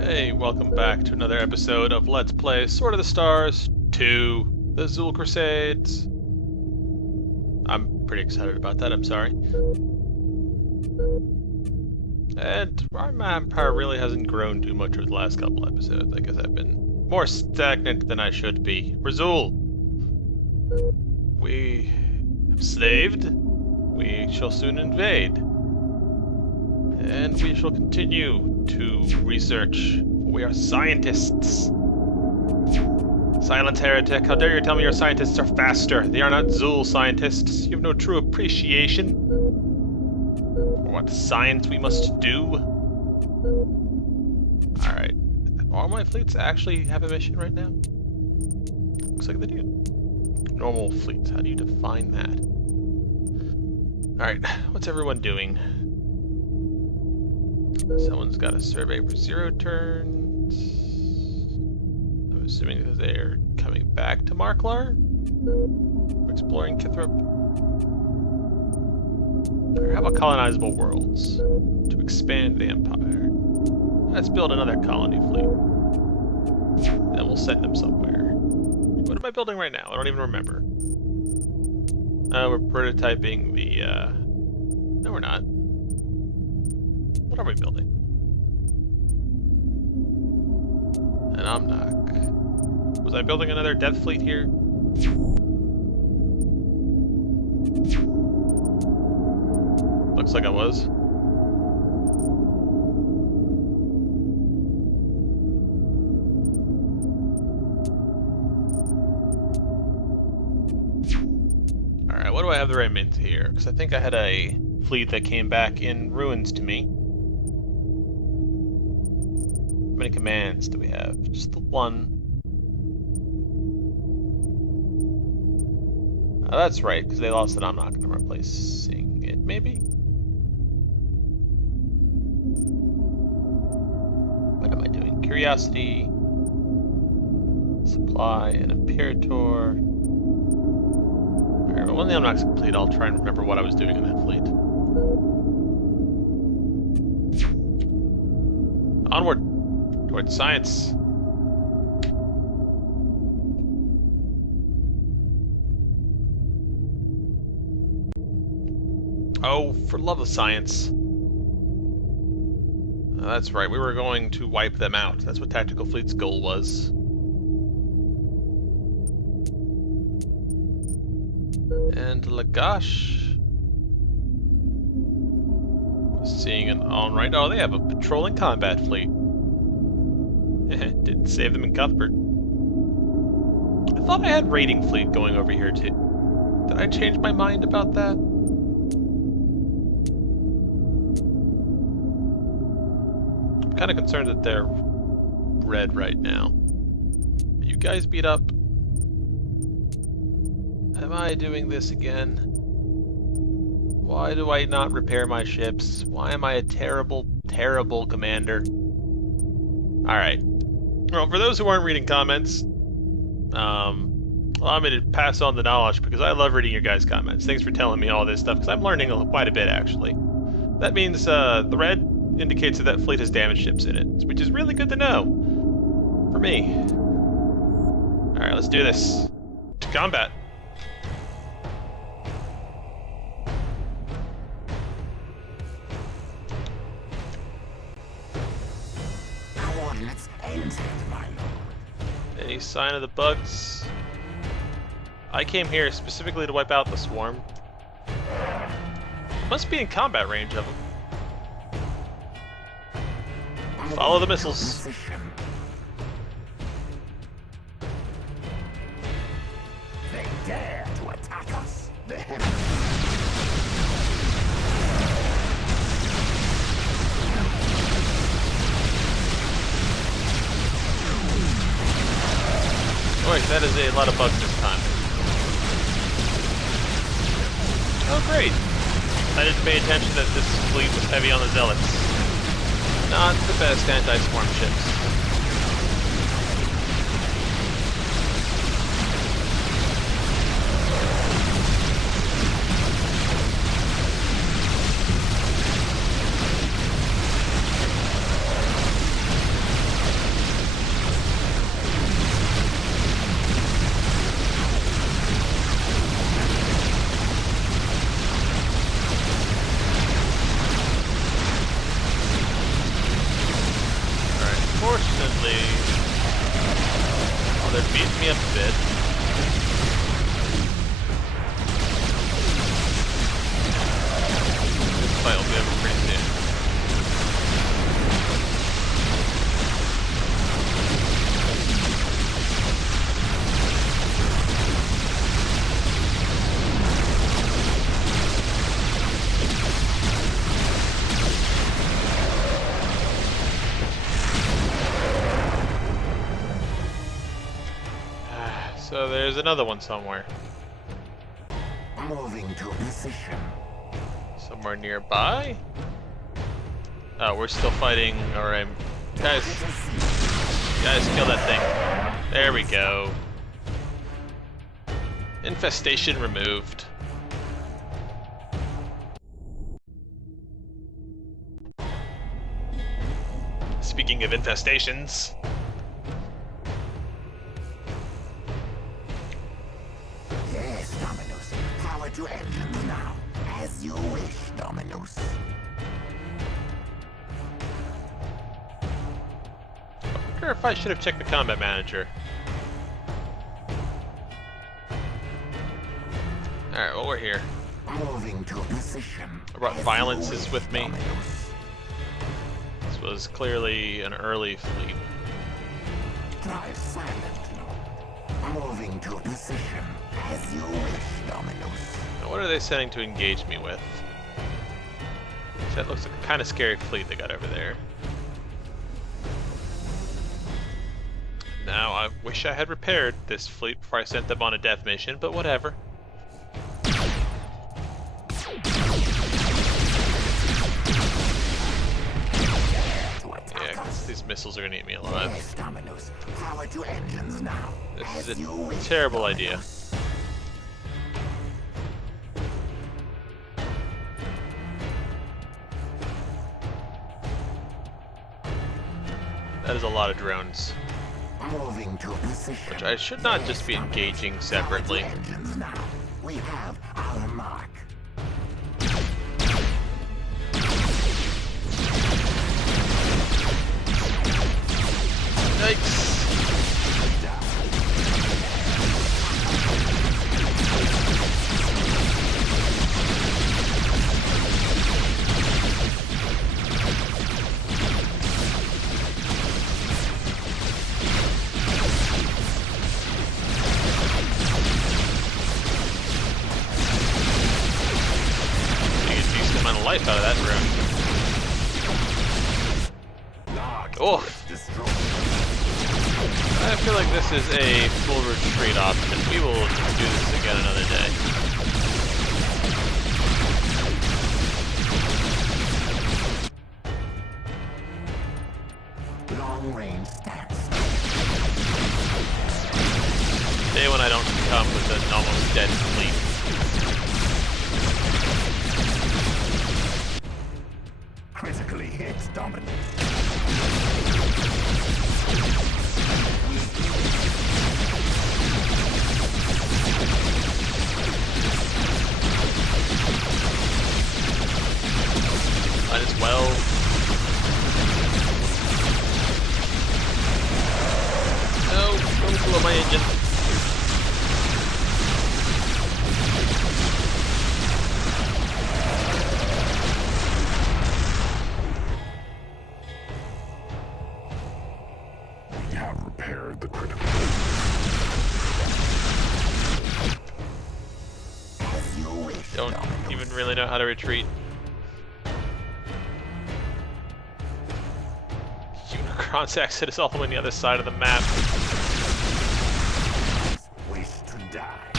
Hey, welcome back to another episode of Let's Play Sword of the Stars 2, the Zuul Crusades. I'm pretty excited about that, I'm sorry. And my empire really hasn't grown too much over the last couple episodes. I guess I've been more stagnant than I should be. Zuul, we have slaved, we shall soon invade. And we shall continue to research. We are scientists. Silent heretic, how dare you tell me your scientists are faster? They are not Zuul scientists. You have no true appreciation for what science we must do. Alright. All my fleets actually have a mission right now? Looks like they do. Normal fleets, how do you define that? Alright, what's everyone doing? Someone's got a survey for 0 turns. I'm assuming that they're coming back to Marklar? We're exploring Kithrop. Or how about colonizable worlds? To expand the empire. Let's build another colony fleet. Then we'll send them somewhere. What am I building right now? I don't even remember. We're prototyping the, No, we're not. What are we building? An Omnock. Was I building another death fleet here? Looks like I was. Alright, what do I have the remnants here? Because I think I had a fleet that came back in ruins to me. How many commands do we have? Just the one. Oh, that's right, because they lost it. I'm not going to replacing it, maybe? What am I doing? Curiosity, Supply, and Imperator. Alright, but when the Omnock's complete, I'll try and remember what I was doing in that fleet. Onward! Towards science. Oh, for love of science. That's right, we were going to wipe them out. That's what Tactical Fleet's goal was. And Lagash was seeing an on-right. Oh, they have a patrolling combat fleet. Didn't save them in Cuthbert. I thought I had raiding fleet going over here too. Did I change my mind about that? I'm kind of concerned that they're red right now. Are you guys beat up? Am I doing this again? Why do I not repair my ships? Why am I a terrible, terrible commander? Alright. Well, for those who aren't reading comments, allow me to pass on the knowledge because I love reading your guys' comments. Thanks for telling me all this stuff because I'm learning quite a bit, actually. That means the red indicates that that fleet has damaged ships in it, which is really good to know. For me. Alright, let's do this. To combat. Let's end it, my lord. Any sign of the bugs? I came here specifically to wipe out the swarm. Must be in combat range of them. Follow the missiles. They dare to attack us. The Boy, that is a lot of bugs this time. Oh, great. I didn't pay attention that this fleet was heavy on the zealots. Not the best anti-swarm ships. Unfortunately, well, they're beating me up a bit. This fight will be over pretty soon. So there's another one somewhere. Moving to position. Somewhere nearby? Oh, we're still fighting. Alright. Guys, kill that thing. There we go. Infestation removed. Speaking of infestations. Power to engines now, as you wish, Dominus. I wonder if I should have checked the combat manager. Alright, well, we're here. Moving to position. I brought violences with me. This was clearly an early fleet. Drive silent. Moving to position, as you wish, Dominus. Now, what are they sending to engage me with? That looks like a kind of scary fleet they got over there. Now, I wish I had repaired this fleet before I sent them on a death mission, but whatever. Yeah, 'cause these missiles are gonna eat me alive. Yes, Dominus. Power to engines now. This is a terrible idea. That is a lot of drones. Moving to position. Which I should not just be engaging separately. Engines now. We have our mark. Yikes! Life out of that room. Oh! I feel like this is a full retreat option. We will do this again another day. Long range stats. Day when I don't come with an almost dead fleet. Critically hit, Dominus. Might as well. No, don't blow my engine. Repaired the critical. Don't even really know how to retreat. Unicron's exit is all the way on the other side of the map. Wish to die.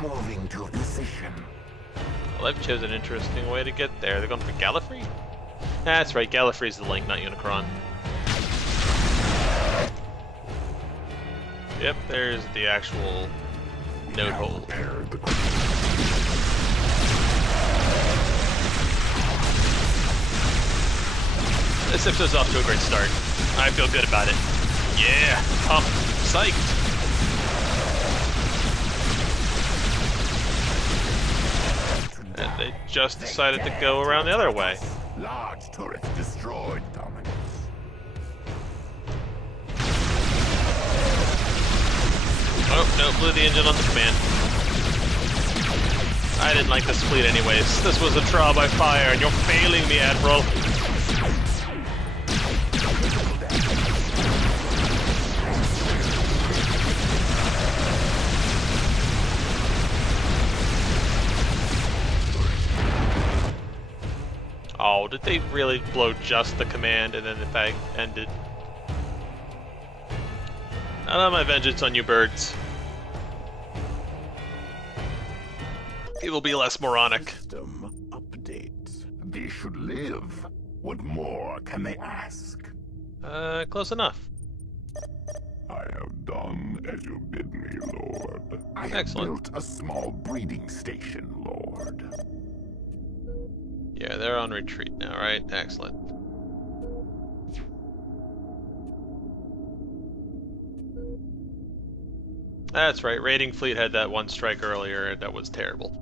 Moving to position. Well, I've chosen an interesting way to get there. They're going for Gallifrey? That's right, Gallifrey's the link, not Unicron. Yep, there's the actual node hole. This episode's off to a great start. I feel good about it. Yeah, pumped, psyched. they just decided to go around the other way. Large turrets destroyed, Dominus. Oh, no, blew the engine on the command. I didn't like this fleet anyways. This was a trial by fire, and you're failing me, Admiral. Oh, did they really blow just the command and then the fight ended? I don't have my vengeance on you birds. It will be less moronic. System update. They should live. What more can they ask? Close enough. I have done as you bid me, Lord. I have Excellent. built a small breeding station, Lord. Yeah, they're on retreat now, right? Excellent. That's right, raiding fleet had that one strike earlier, and that was terrible.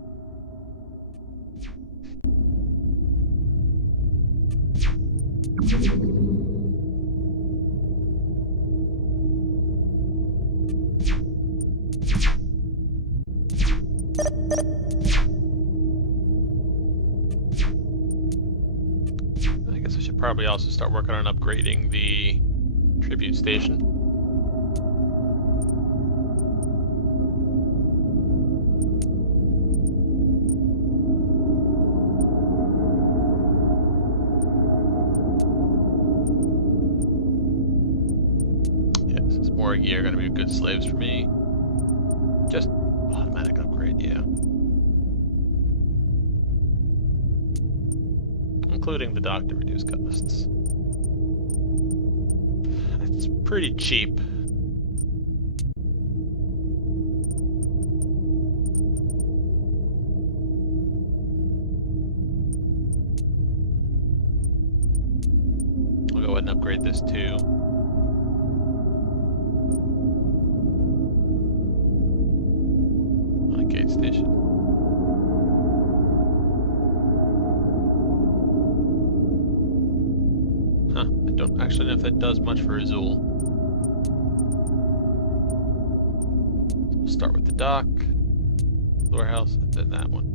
I guess I should probably also start working on upgrading the tribute station. More gear are going to be good slaves for me. Just automatic upgrade, yeah. Including the dock to reduce costs. It's pretty cheap. I'll go ahead and upgrade this too. Gate station. Huh, I don't actually know if that does much for Zuul. So we'll start with the dock, the warehouse, and then that one.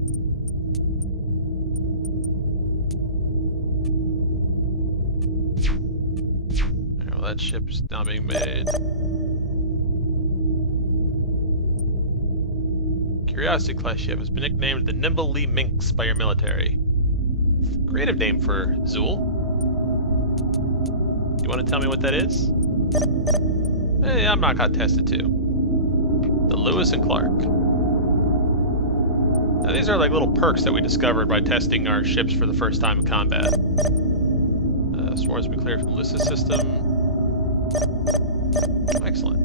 Alright, well that ship's now being made. Curiosity class ship has been nicknamed the Nimble Lee Minx by your military. Creative name for Zuul. You want to tell me what that is? Hey, I'm not got tested too. The Lewis and Clark. Now these are like little perks that we discovered by testing our ships for the first time in combat. Swarms we cleared from the Lysis system. Excellent.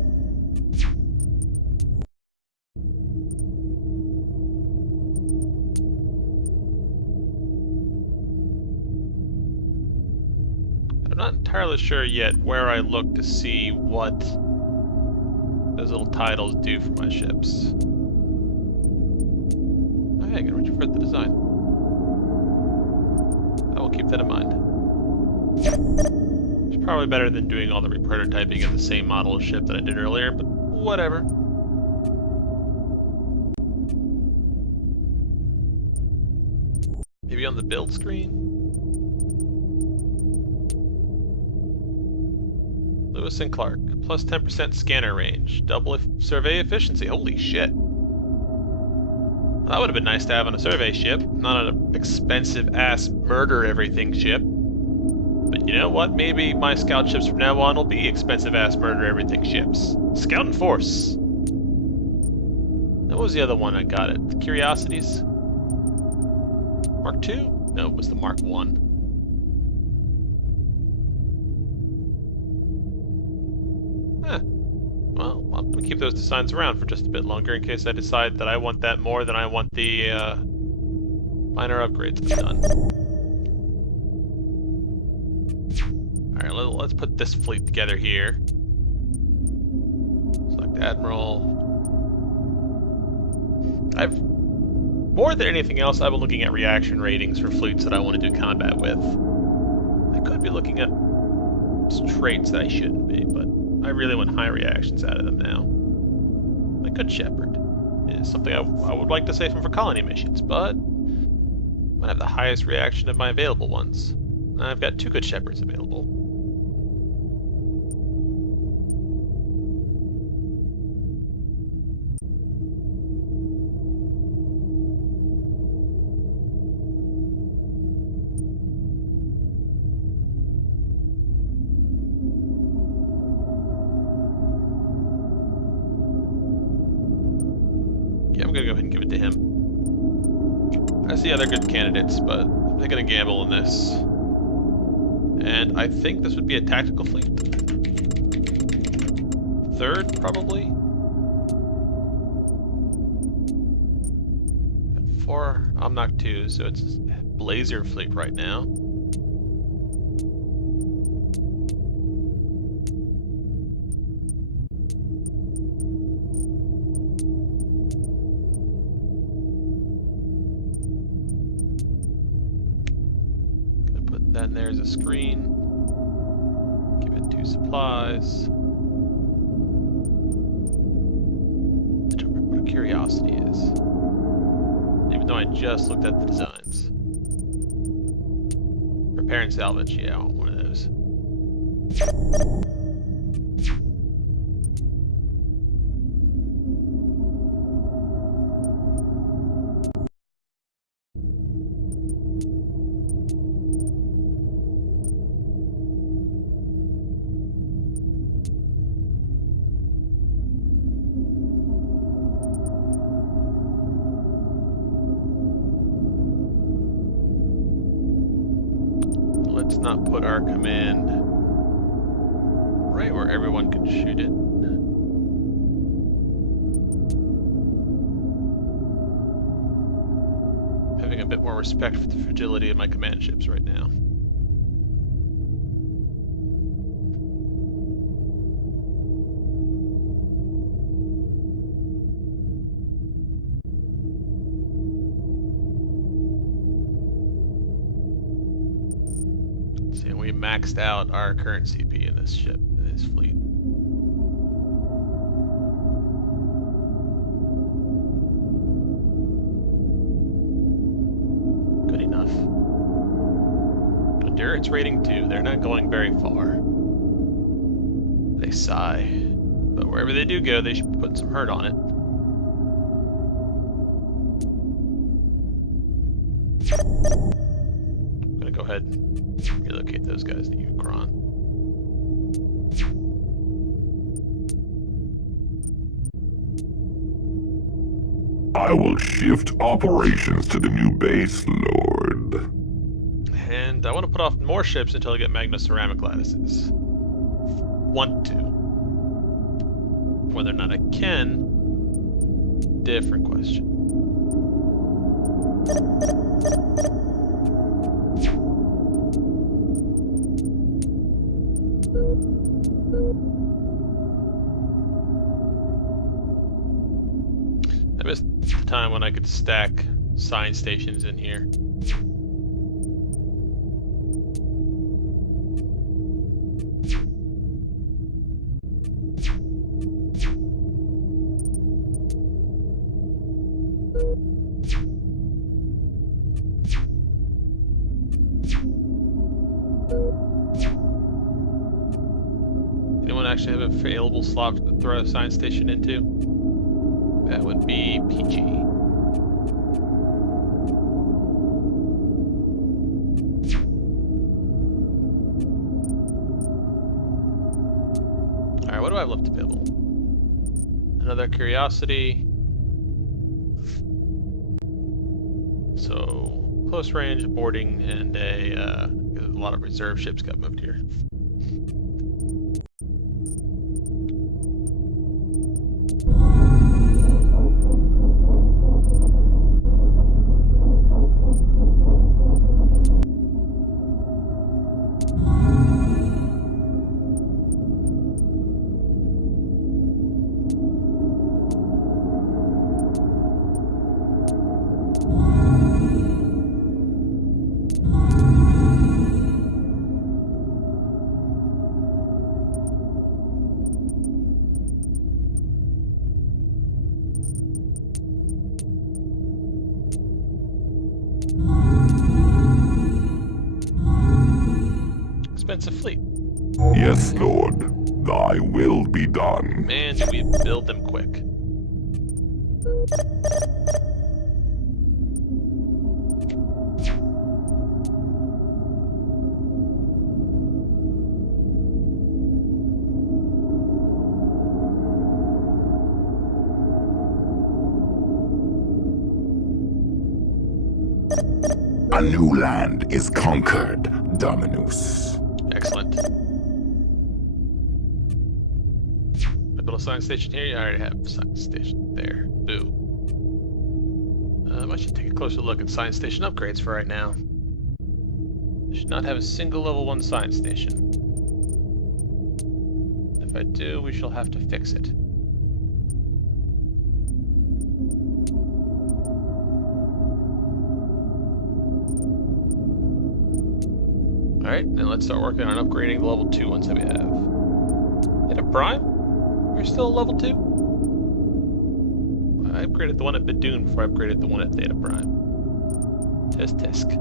I'm not entirely sure yet where I look to see what those little titles do for my ships. Oh yeah, I can refresh the design. I will keep that in mind. It's probably better than doing all the reprototyping of the same model of ship that I did earlier, but whatever. Maybe on the build screen? Lewis and Clark, plus 10% scanner range, double survey efficiency. Holy shit. That would have been nice to have on a survey ship, not on an expensive ass murder everything ship. But you know what? Maybe my scout ships from now on will be expensive ass murder everything ships. Scout and Force. What was the other one I got it? The Curiosities? Mark II? No, it was the Mark I. Well, I'm going to keep those designs around for just a bit longer in case I decide that I want that more than I want the minor upgrades done. Alright, let's put this fleet together here. Select Admiral. More than anything else, I've been looking at reaction ratings for fleets that I want to do combat with. I could be looking at traits that I shouldn't be, but I really want high reactions out of them now. My Good Shepherd is something I would like to save him for colony missions, but I'm gonna have the highest reaction of my available ones. I've got 2 Good Shepherds available. Yeah, I'm gonna go ahead and give it to him. I see other good candidates, but I'm not gonna gamble in this. And I think this would be a tactical fleet. 3rd, probably. Got 4 Omnoc 2, so it's Blazer fleet right now. Then there's a screen. Give it 2 supplies. I don't remember what a curiosity is. Even though I just looked at the designs. Repair and salvage, yeah, I want one of those. Let's not put our command right where everyone can shoot it. Having a bit more respect for the fragility of my command ships right now. See, we maxed out our current CP in this ship, in this fleet. Good enough. Endurance rating 2, they're not going very far. They sigh. But wherever they do go, they should put some hurt on it. I'm gonna go ahead and relocate those guys to Unicron. I will shift operations to the new base, Lord. And I want to put off more ships until I get Magna Ceramic Lattices. Want to. Whether or not I can, different question. I missed the time when I could stack science stations in here. Anyone actually have a available slot to throw a science station into? That would be PG. Alright, what do I have left to build? Another curiosity. So, close range, boarding, and a lot of reserve ships got moved here. Expensive fleet. Yes, Lord. Thy will be done. Man, do we build them quick. A new land is conquered, Dominus. Excellent. I built a science station here. I already have a science station there. Boo. I should take a closer look at science station upgrades for right now. I should not have a single level 1 science station. If I do, we shall have to fix it. Alright, then let's start working on upgrading the level 2 ones that we have. Theta Prime? We're still level 2? I upgraded the one at Badoon before I upgraded the one at Theta Prime. Tisk.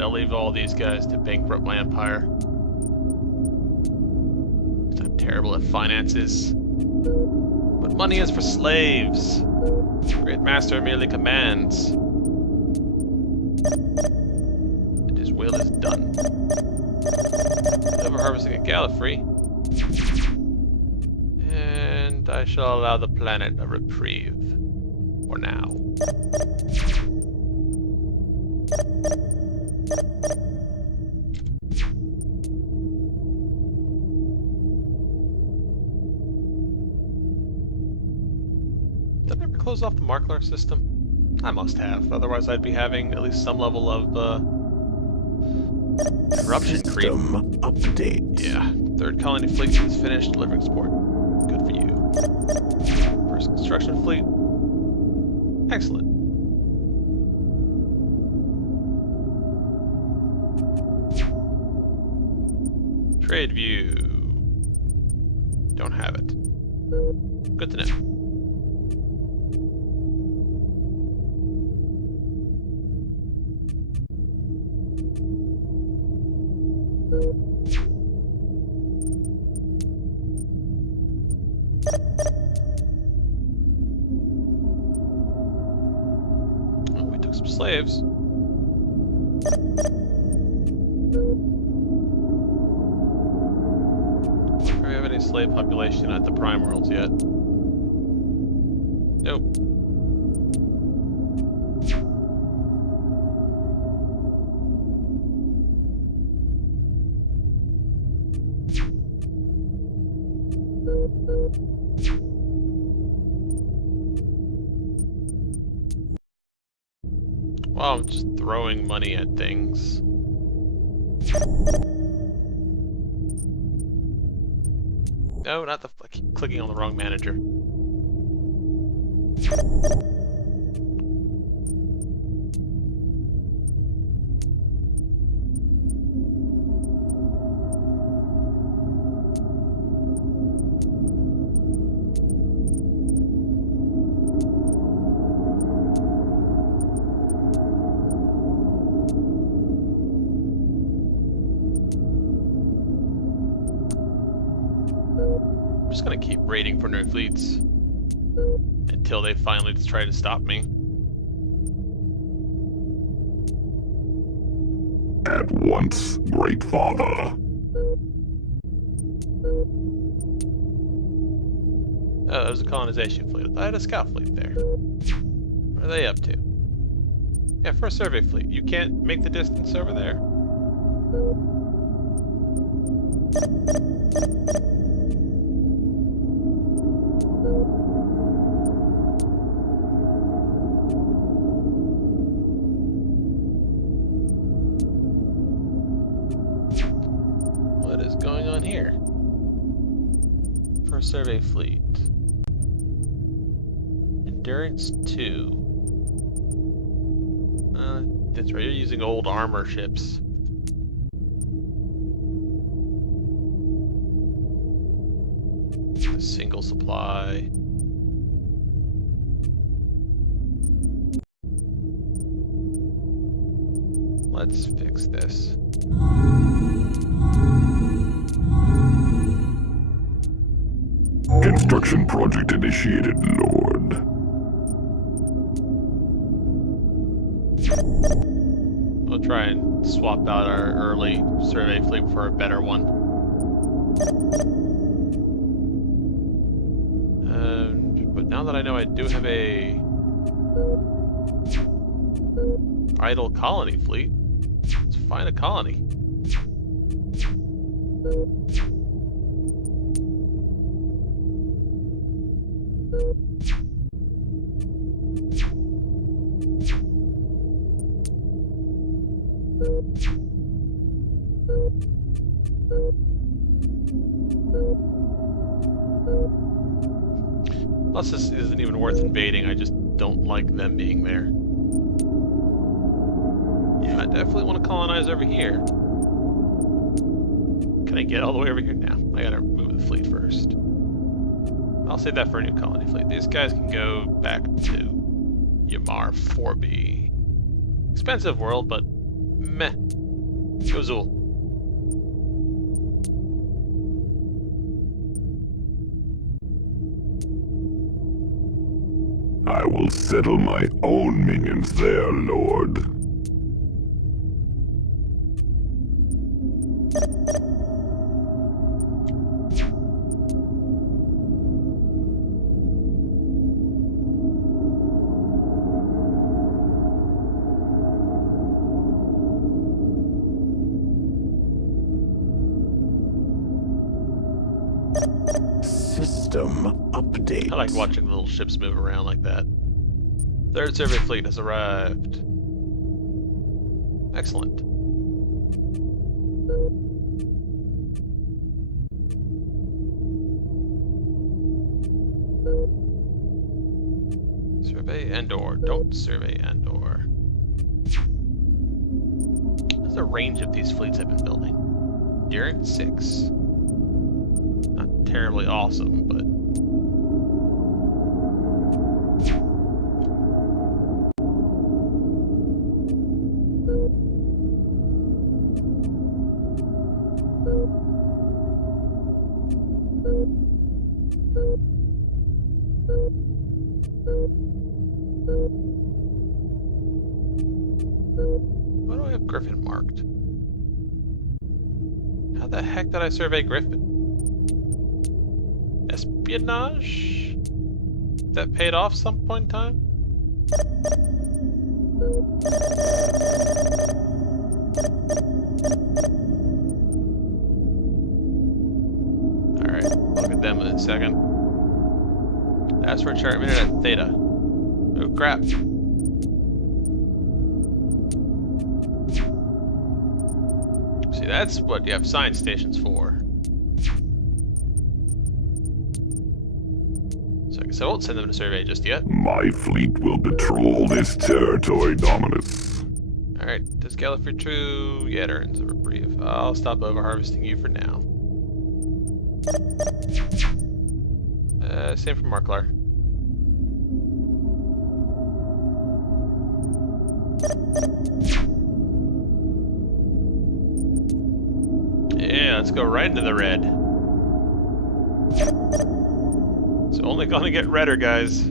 I'll leave all these guys to bankrupt my empire. I'm terrible at finances. But money is for slaves. The Great Master merely commands. And his will is done. Over harvesting a Gallifrey. And I shall allow the planet a reprieve. For now. Did I ever close off the Marklar system? I must have, otherwise I'd be having at least some level of corruption creep. Update. Yeah, 3rd colony fleet is finished delivering support. Good for you. 1st construction fleet. Excellent. Trade view. Don't have it. Good to know. Oh, we took some slaves. Do we have any slave population at the Prime Worlds yet? Nope. Wow, I'm just throwing money at things. No, not the... I keep clicking on the wrong manager. I'm just gonna keep raiding for new fleets until they finally try to stop me. At once, Great Father. Oh, there's a colonization fleet. I had a scout fleet there. What are they up to? Yeah, for a survey fleet. You can't make the distance over there. What is going on here? for a survey fleet. Endurance 2. That's right, you're using old armor ships. A single supply. Let's fix this. Construction project initiated, Lord. We'll try and swap out our early survey fleet for a better one. But now that I know I do have a idle colony fleet, let's find a colony. Plus, this isn't even worth invading. I just don't like them being there. Yeah, I definitely want to colonize over here. Can I get all the way over here? No, I gotta move the fleet first. I'll save that for a new colony fleet. These guys can go back to Yamar 4B. Expensive world, but meh. Go Zuul. I will settle my own minions there, Lord. System update. I like watching the little ships move around like that. Third survey fleet has arrived. Excellent. Survey Endor. Don't survey Endor. What's the range of these fleets I've been building? Endurance 6. Not terribly awesome, but why do I have Griffin marked? How the heck did I survey Griffin? Espionage? That paid off some point in time? Alright, look at them in a second. That's for chart minute at Theta. Oh crap. See, that's what you have science stations for. So I guess I won't send them to survey just yet. My fleet will patrol this territory, Dominus. Alright, does Gallifrey True? Yeah, it earns a reprieve. I'll stop over harvesting you for now. Same for Marklar. Yeah, let's go right into the red. It's only gonna get redder, guys.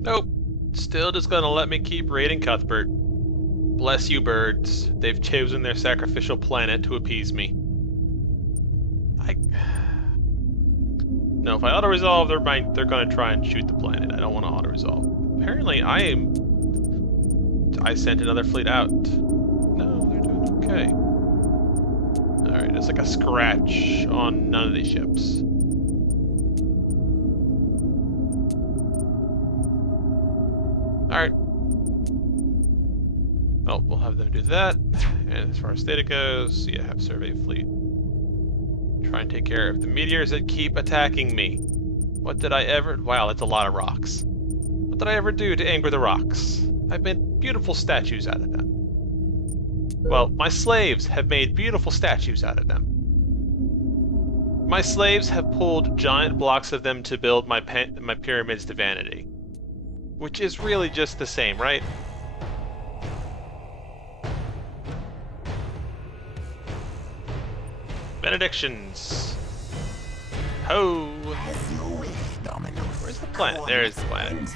Nope. Still just gonna let me keep raiding Cuthbert. Bless you, birds. They've chosen their sacrificial planet to appease me. No, if I auto-resolve, they're gonna try and shoot the planet. I don't want to auto-resolve. Apparently, I sent another fleet out. No, they're doing okay. Alright, it's like a scratch on none of these ships. Alright. Well, we'll have them do that. And as far as data goes, yeah, have survey fleet. Try and take care of the meteors that keep attacking me. What did I ever... Wow, that's a lot of rocks. What did I ever do to anger the rocks? I've made beautiful statues out of them. Well, my slaves have made beautiful statues out of them. My slaves have pulled giant blocks of them to build my pyramids to vanity. Which is really just the same, right? Benedictions! Ho! Where's the planet? There's the planet.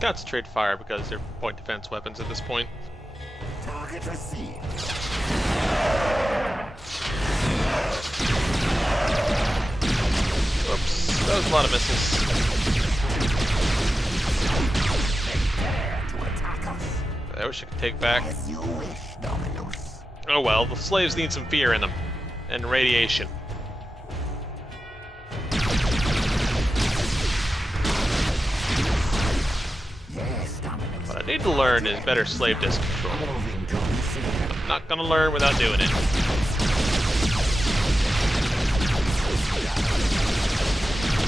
Concentrate fire because they're point defense weapons at this point. Target received. Oops, that was a lot of missiles. I wish I could take back. As you wish, Dominus. Oh well, the slaves need some fear in them. And radiation. What I need to learn is better slave disk control. I'm not gonna learn without doing it.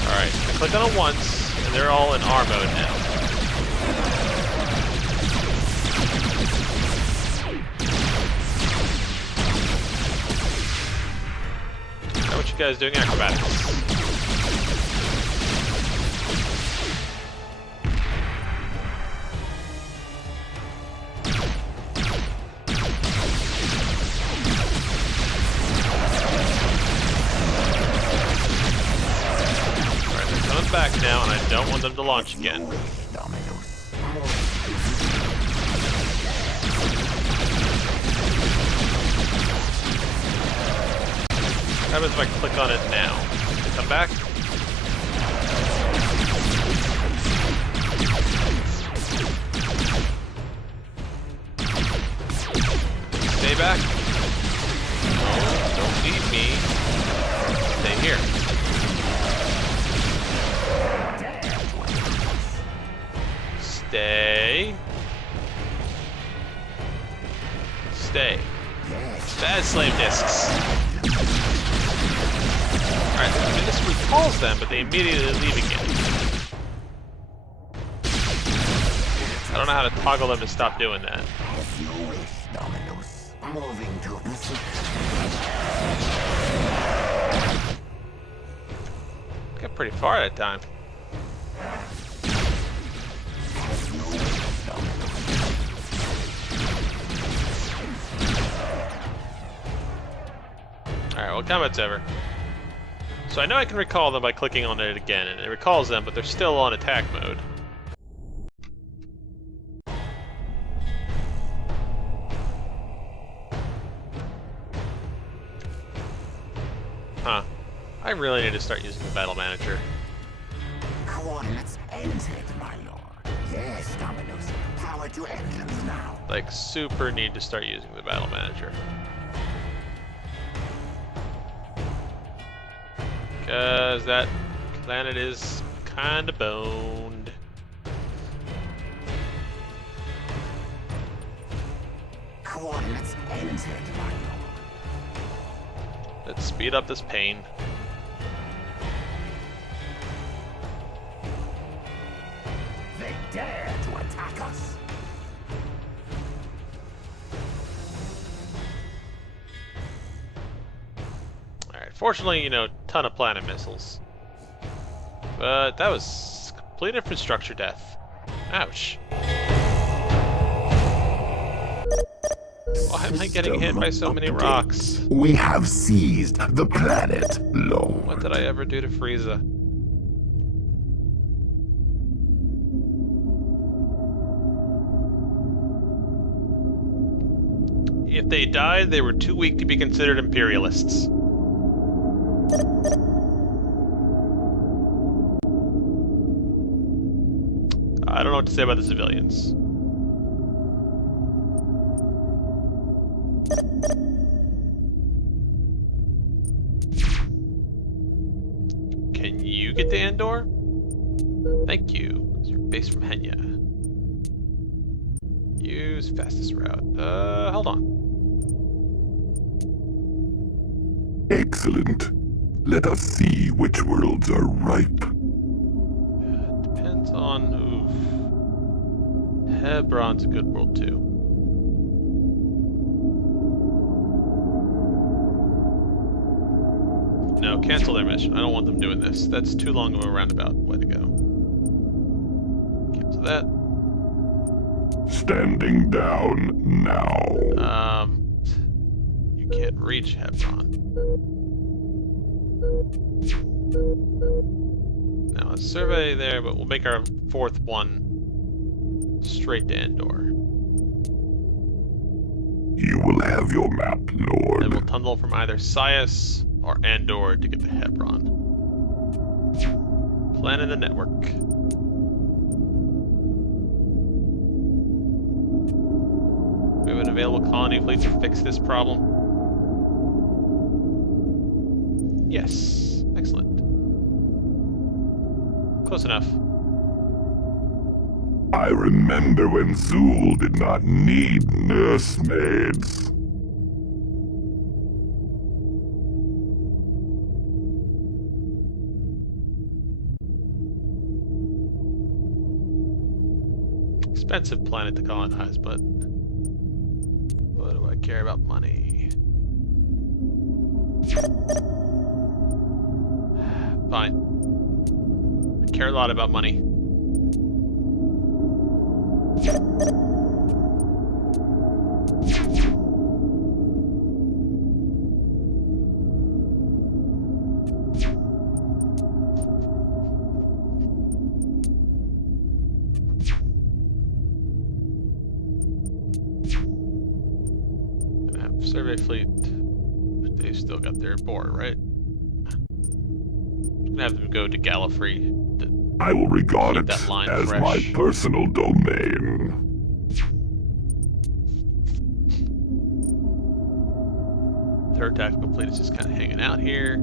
Alright, I click on it once, and they're all in R mode now. How what you guys doing acrobatics? Back now, and I don't want them to launch again. What happens if I click on it now? Does it come back? Stay back. No, don't leave me. Stay here. Stay. Stay. Bad slave discs. Alright, I mean, this recalls them, but they immediately leave again. I don't know how to toggle them to stop doing that. As you wish, Dominus. Moving to position. Got pretty far at a time. Alright, well, combat's over. So I know I can recall them by clicking on it again, and it recalls them, but they're still on attack mode. Huh. I really need to start using the battle manager. Coordinates entered, my lord. Yes, Dominus. Power to engines now. Like, super need to start using the battle manager. Because that planet is kinda boned. Coordinates entered, my lord. Let's speed up this pain. They dare to attack us. Alright, fortunately, you know, ton of planet missiles. But that was complete infrastructure death. Ouch. Why am I getting hit by so many System rocks? update. We have seized the planet, Lord. What did I ever do to Frieza? If they died, they were too weak to be considered imperialists. I don't know what to say about the civilians. Can you get to Andor? Thank you. It's your base from Henya. Use fastest route. Hold on. Excellent. Let us see which worlds are ripe. Depends on who. Hebron's a good world too. No, cancel their mission. I don't want them doing this. That's too long of a roundabout way to go. Cancel that. Standing down now. You can't reach Hebron. Now let's survey there, but we'll make our fourth one straight to Andor. You will have your map, Lord. And we'll tunnel from either Sias or Andor to get to Hebron. Planning the network. We have an available colony fleet to fix this problem. Yes, excellent. Close enough. I remember when Zuul did not need nursemaids. Expensive planet to colonize, but what do I care about money? Fine. I care a lot about money. Gonna have survey fleet. They've still got their board, right? Gonna have them go to Gallifrey. I will regard Keep it that line as fresh. my personal domain. Third tactical fleet is just kind of hanging out here.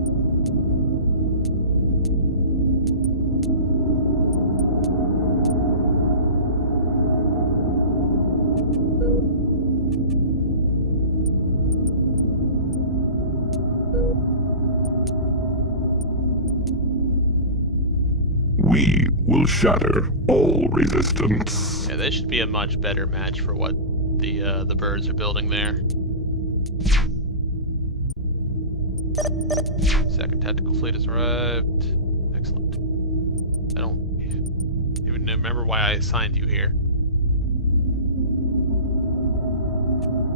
We will shatter all resistance. Yeah, they should be a much better match for what the birds are building there. Second tactical fleet has arrived. Excellent. I don't even remember why I assigned you here.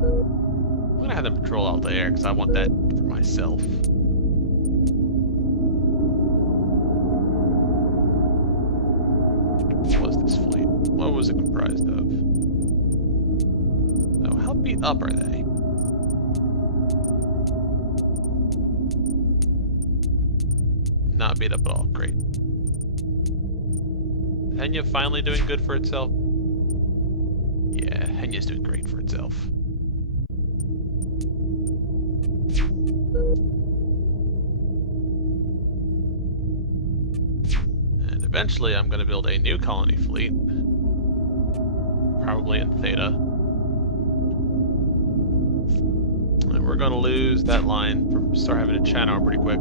I'm gonna have them patrol out the air because I want that for myself. What was this fleet? What was it comprised of? Oh, how beat up are they? Not beat up at all. Great. Henya finally doing good for itself? Yeah, Henya's doing great for itself. And eventually I'm going to build a new colony fleet. Probably in Theta. And we're going to lose that line from start having a channel pretty quick.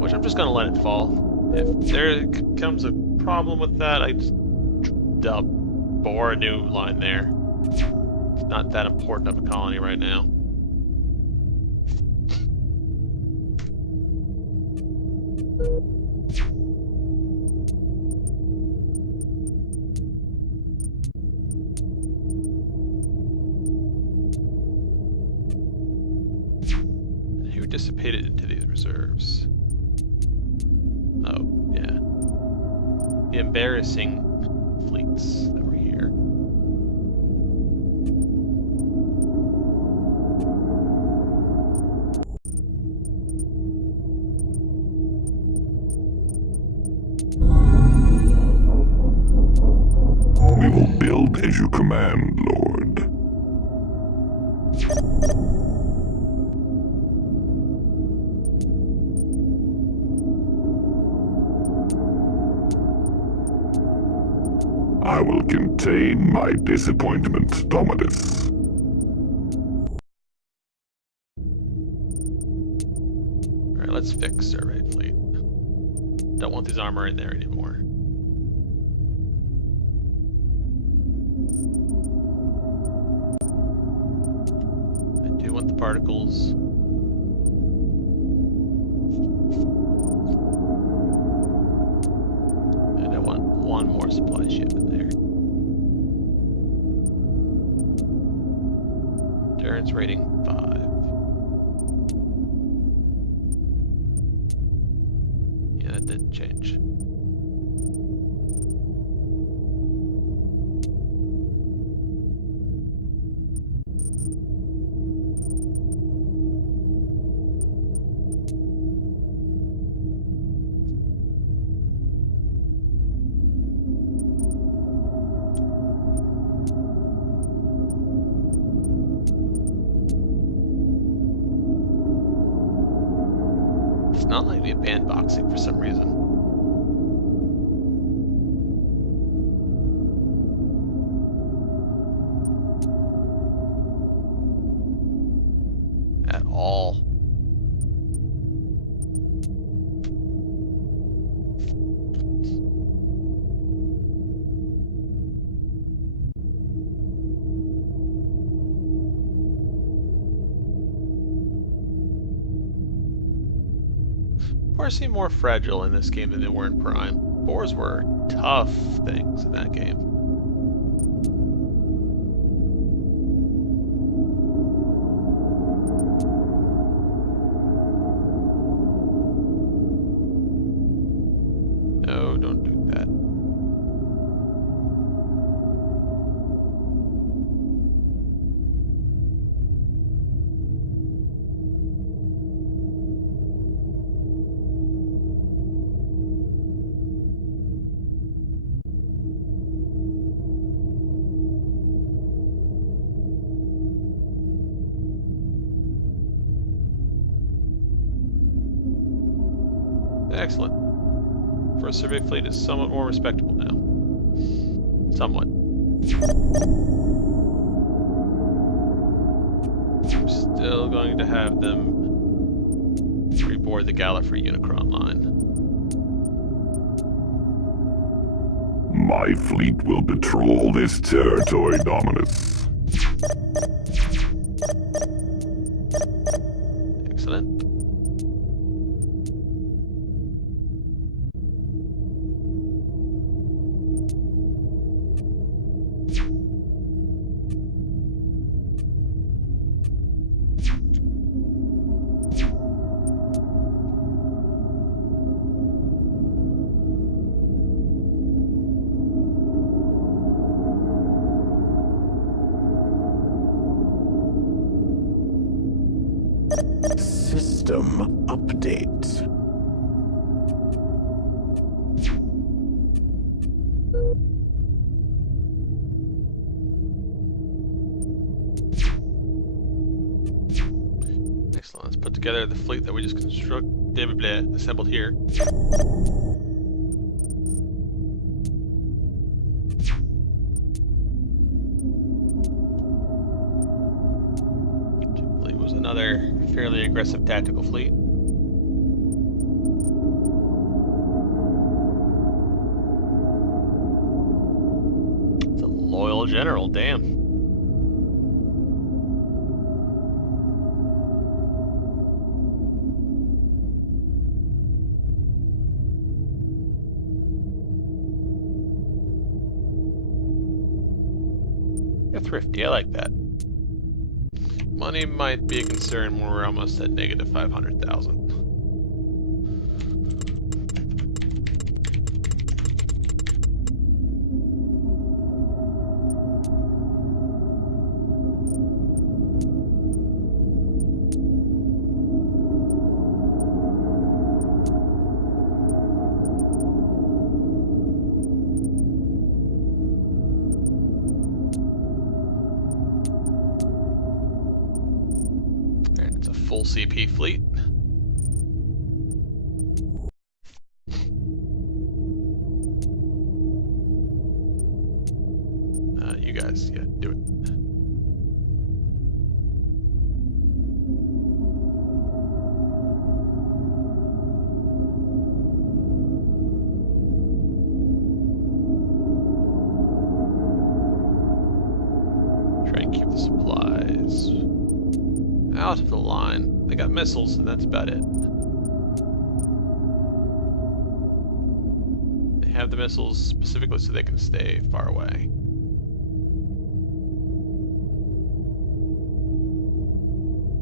Which I'm just going to let it fall. If there comes a problem with that, I just bore a new line there. It's not that important of a colony right now. dissipated into these reserves? Oh, yeah. The embarrassing fleets that were here. We will build as you command, Lord. I will contain my disappointment, Dominus. Alright, let's fix survey fleet. Don't want these armor in there anymore. I do want the particles. And I want one more supply ship in there. Endurance rating 5. Yeah, that didn't change. It's not letting me ban boxing for some reason. At all. Boars seem more fragile in this game than they were in Prime. Boars were tough things in that game. No, don't do that. Excellent. First survey fleet is somewhat more respectable now. Somewhat. I'm still going to have them reboard the Gallifrey Unicron line. My fleet will patrol this territory, Dominus. Excellent. System update. Excellent. Let's put together the fleet that we just assembled here. It was another fairly aggressive tactical fleet. It's a loyal general, damn. Thrifty, I like that. Money might be a concern when we're almost at negative 500,000. Full CP fleet. You guys, yeah, do it. Try and keep the supplies out of the line. They got missiles, and that's about it. They have the missiles specifically so they can stay far away.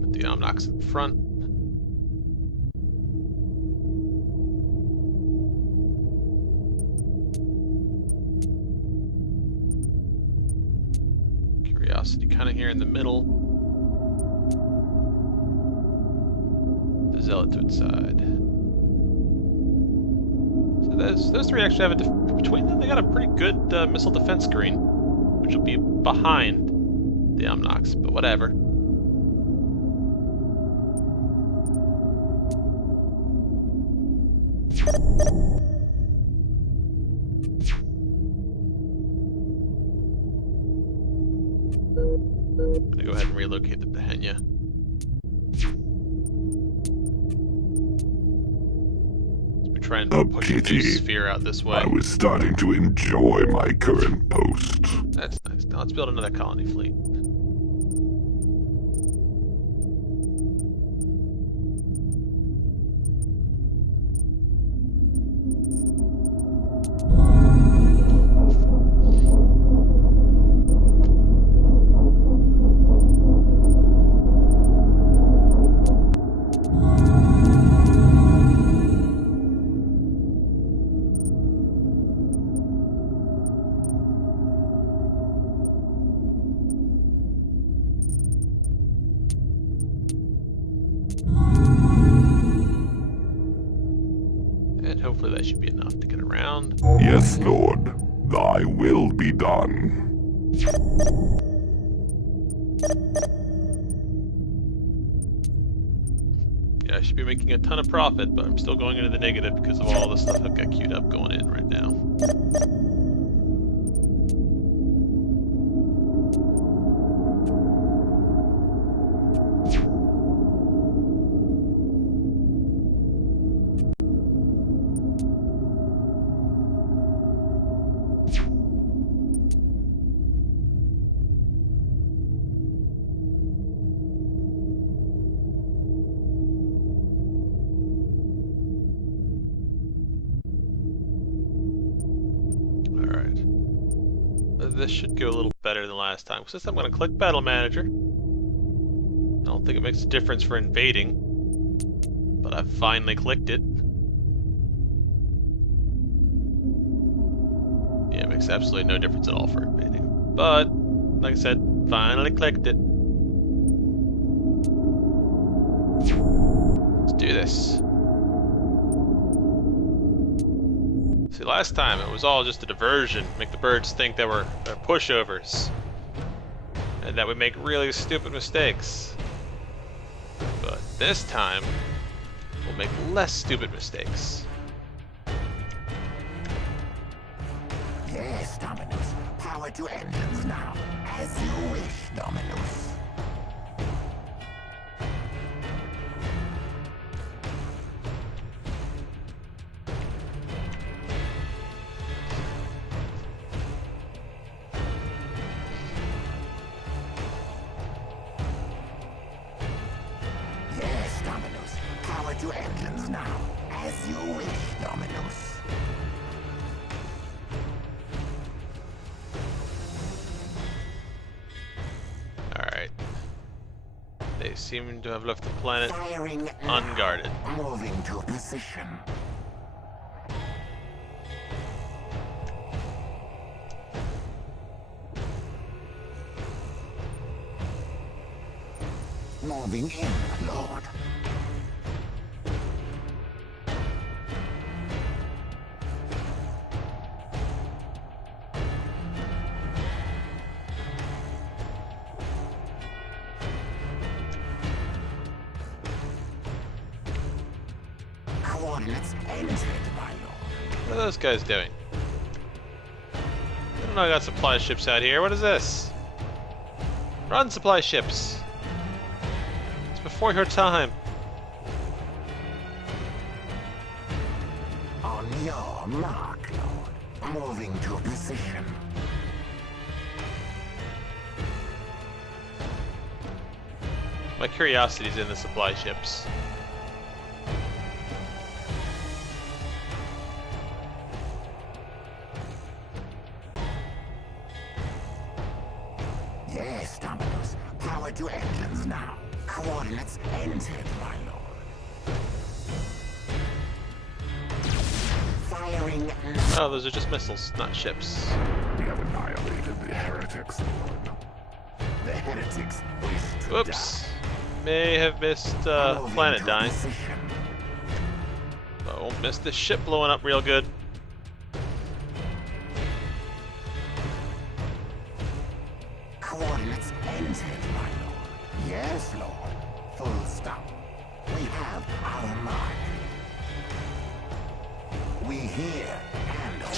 Put the Omnox in front. Curiosity kind of here in the middle. Zealot to its side. So those three actually have between them. They got a pretty good missile defense screen, which will be behind the Omnox, but whatever. I'm gonna go ahead and relocate the Behenya. Try and push the sphere out this way. I was starting to enjoy my current post. That's nice. Now let's build another colony fleet. Hopefully that should be enough to get around. Yes, Lord. Thy will be done. Yeah, I should be making a ton of profit, but I'm still going into the negative because of all the stuff I've got queued up going in right now. This should go a little better than last time. Since I'm going to click Battle Manager, I don't think it makes a difference for invading, but I've finally clicked it. Yeah, it makes absolutely no difference at all for invading. But, like I said, finally clicked it. Let's do this. See, last time it was all just a diversion, make the birds think that we're pushovers, and that we make really stupid mistakes. But this time, we'll make less stupid mistakes. Yes, Dominus. Power to engines now. As you wish, Dominus. Yes, Dominus. Power to engines now. As you wish, Dominus. Alright. They seem to have left the planet Firing unguarded. Moving to position. Moving in, Lord. Coordinates entered, my lord. What are those guys doing? I don't know, I got supply ships out here. What is this? Run, supply ships! It's before your time. On your mark, Lord. Moving to position. My curiosity's in the supply ships. Yes, Dominus. Power to engines now. Coordinates entered, my lord. Firing now. Oh, those are just missiles, not ships. We have annihilated the heretics, Lord. The heretics wish to Whoops. May have missed planet dying. Oh, missed this ship blowing up real good. Coordinates entered, my lord. Yes, lord. Full stop. We have our mark. We hear and obey.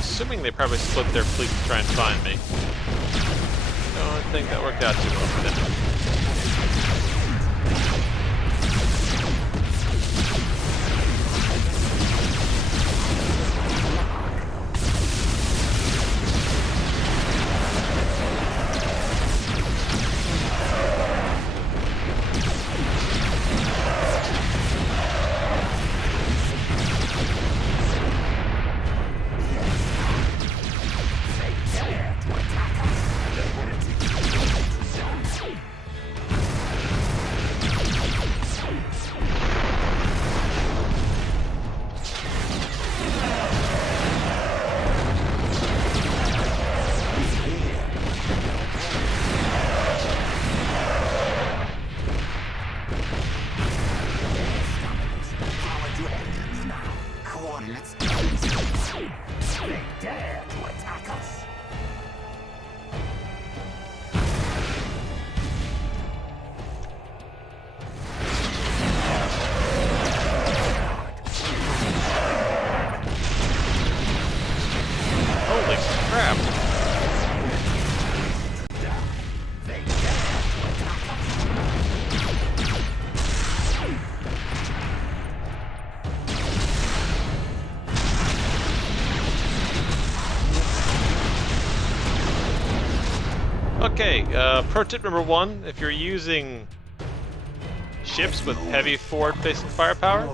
Assuming they probably split their fleet to try and find me. Don't think that worked out too well for them. Coordinates entered. They dare to attack us. Holy crap! They dare to attack us. Okay, pro tip number 1, if you're using ships with heavy forward-facing firepower,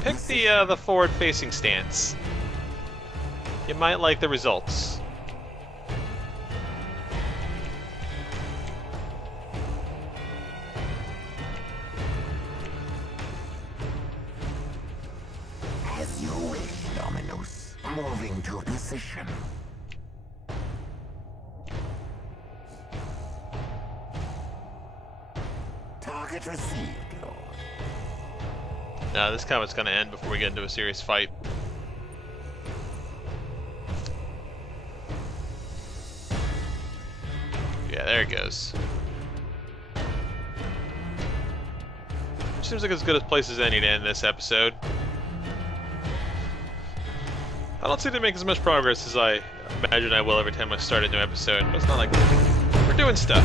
pick the forward-facing stance. You might like the results. As you wish, Dominus. Moving to position. Target received, Lord. Nah, this combat's gonna end before we get into a serious fight. Yeah, there it goes. Which seems like as good a place as any to end this episode. I don't seem to make as much progress as I imagine I will every time I start a new episode, but it's not like we're doing stuff.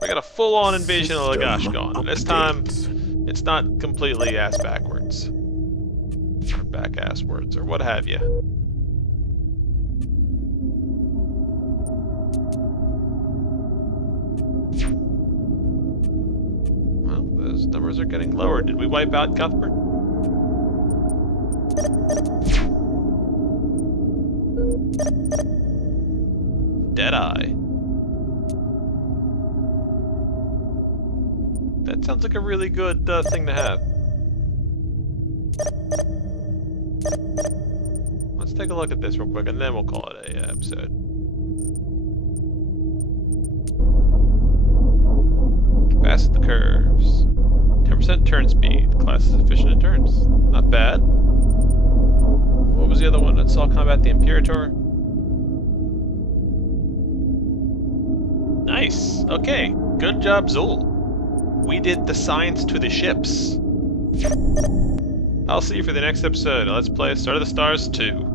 We got a full-on invasion of Lagash going, and this time it's not completely ass backwards. Or back asswards, or what have you. Well, those numbers are getting lower. Did we wipe out Cuthbert? Deadeye. That sounds like a really good thing to have. Let's take a look at this real quick, and then we'll call it a episode. Fast at the curves. 10% turn speed. Class is efficient in turns. Not bad. What was the other one? Let's all combat the Imperator. Nice. Okay. Good job, Zuul. We did the science to the ships. I'll see you for the next episode. Let's play Start of the Stars 2.